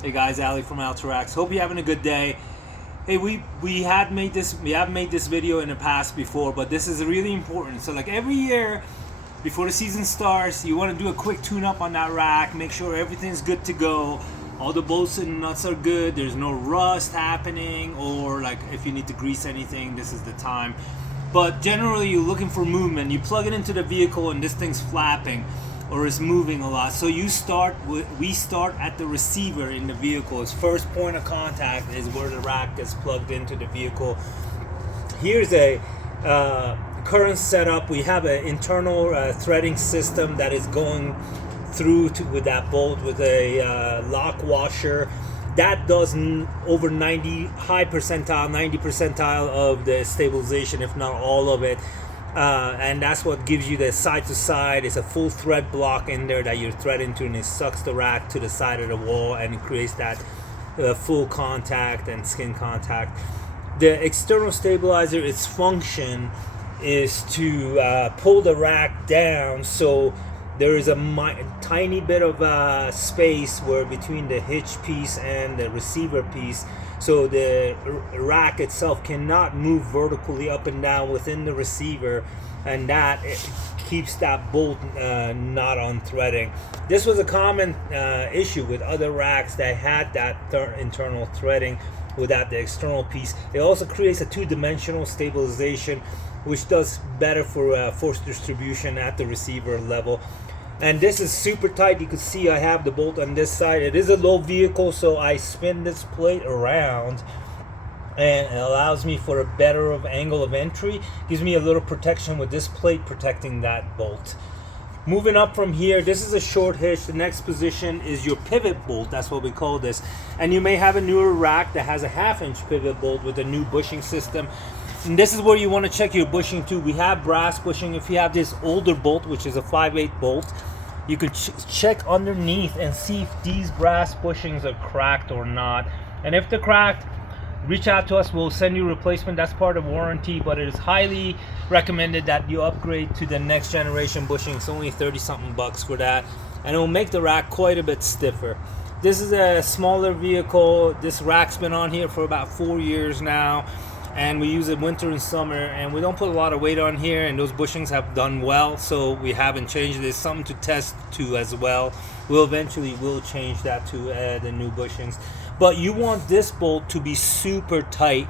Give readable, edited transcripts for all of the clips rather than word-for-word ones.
Hey guys, Ali from ALTA Racks. Hope you're having a good day. Hey, we have made this video in the past before, but this is really important. So like every year before the season starts, you want to do a quick tune-up on that rack, make sure everything's good to go. All the bolts and nuts are good, there's no rust happening, or like if you need to grease anything, this is the time. But generally you're looking for movement. You plug it into the vehicle and this thing's flapping or is moving a lot. So we start at the receiver in the vehicle. Its first point of contact is where the rack is plugged into the vehicle. Here's a current setup. We have an internal threading system that is going through with that bolt with a lock washer. That does over 90 percentile of the stabilization, if not all of it. And that's what gives you the side to side. It's a full thread block in there that you're threading to, and it sucks the rack to the side of the wall and it creates that full contact and skin contact. The external stabilizer, its function is to pull the rack down, so there is a tiny bit of space where between the hitch piece and the receiver piece, so the rack itself cannot move vertically up and down within the receiver, and that keeps that bolt not on threading. This was a common issue with other racks that had that internal threading without the external piece. It also creates a two-dimensional stabilization, which does better for force distribution at the receiver level. And this is super tight. You can see I have the bolt on this side. It is a low vehicle, so I spin this plate around and it allows me for a better angle of entry. Gives me a little protection with this plate protecting that bolt. Moving up from here, this is a short hitch. The next position is your pivot bolt. That's what we call this. And you may have a newer rack that has a 1/2-inch pivot bolt with a new bushing system. And this is where you want to check your bushing too. We have brass bushing. If you have this older bolt, which is a 5/8 bolt, you can check underneath and see if these brass bushings are cracked or not. And if they're cracked, reach out to us. We'll send you a replacement. That's part of warranty, but it is highly recommended that you upgrade to the next generation bushing. It's only 30-something bucks for that, and it will make the rack quite a bit stiffer. This is a smaller vehicle. This rack's been on here for about 4 years now, and we use it winter and summer, and we don't put a lot of weight on here, and those bushings have done well, so we haven't changed it. It's something to test to as well. We'll eventually change that to the new bushings. But you want this bolt to be super tight,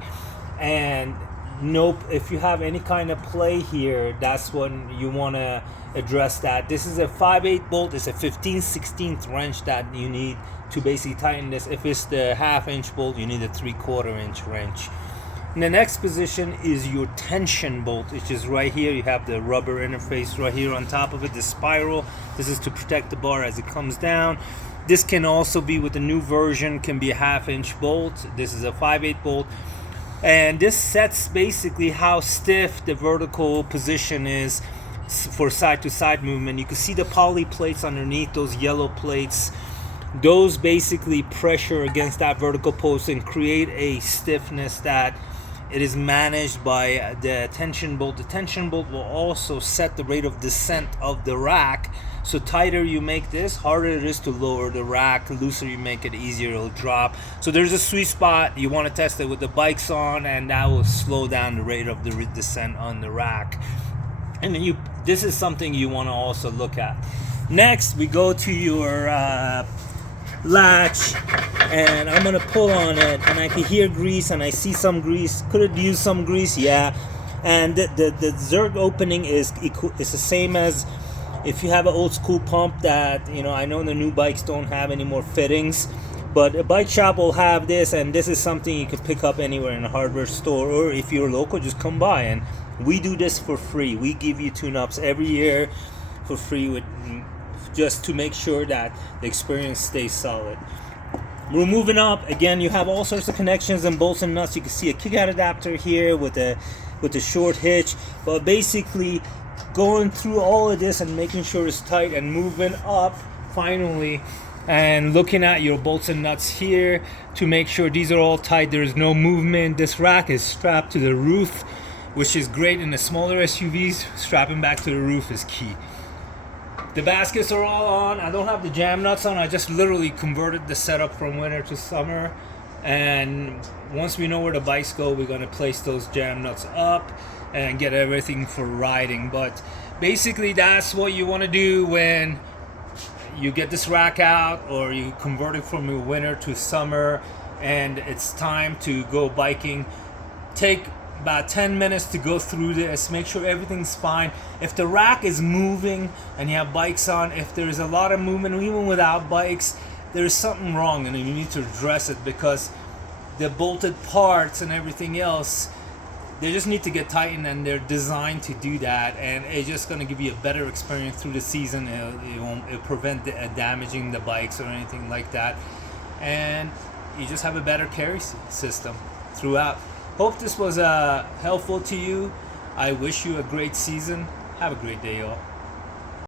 and nope, if you have any kind of play here, that's when you want to address that. This is a 5/8 bolt. It's a 15/16 wrench that you need to basically tighten this. If it's the 1/2-inch bolt, you need a 3/4-inch wrench. And the next position is your tension bolt, which is right here. You have the rubber interface right here on top of it, the spiral. This is to protect the bar as it comes down. This can also be, with the new version, can be a 1/2-inch bolt. This is a 5/8 bolt. And this sets basically how stiff the vertical position is for side-to-side movement. You can see the poly plates underneath, those yellow plates. Those basically pressure against that vertical post and create a stiffness that it is managed by the tension bolt. The tension bolt will also set the rate of descent of the rack. So tighter you make this, harder it is to lower the rack. Looser you make it, easier it'll drop. So there's a sweet spot. You want to test it with the bikes on, and that will slow down the rate of the descent on the rack. And then this is something you want to also look at. Next, we go to your latch, and I'm gonna pull on it, and I can hear grease, and I see some grease. Could have used some grease, yeah. And the Zerg opening is the same as if you have an old school pump that, you know, I know the new bikes don't have any more fittings, but a bike shop will have this, and this is something you can pick up anywhere in a hardware store, or if you're local, just come by. And we do this for free. We give you tune-ups every year for free, just to make sure that the experience stays solid. We're moving up. Again, you have all sorts of connections and bolts and nuts. You can see a kick-out adapter here with a short hitch, but basically going through all of this and making sure it's tight, and moving up finally and looking at your bolts and nuts here to make sure these are all tight. There is no movement. This rack is strapped to the roof, which is great in the smaller SUVs. Strapping back to the roof is key. The baskets are all on. I don't have the jam nuts on. I just literally converted the setup from winter to summer. And once we know where the bikes go, we're going to place those jam nuts up and get everything for riding. But basically, that's what you want to do when you get this rack out or you convert it from your winter to summer and it's time to go biking. Take about 10 minutes to go through this, make sure everything's fine. If the rack is moving and you have bikes on, if there's a lot of movement even without bikes, there's something wrong and you need to address it, because the bolted parts and everything else, they just need to get tightened, and they're designed to do that, and it's just going to give you a better experience through the season. It'll prevent damaging the bikes or anything like that, and you just have a better carry system throughout. Hope this was helpful to you. I wish you a great season. Have a great day, y'all.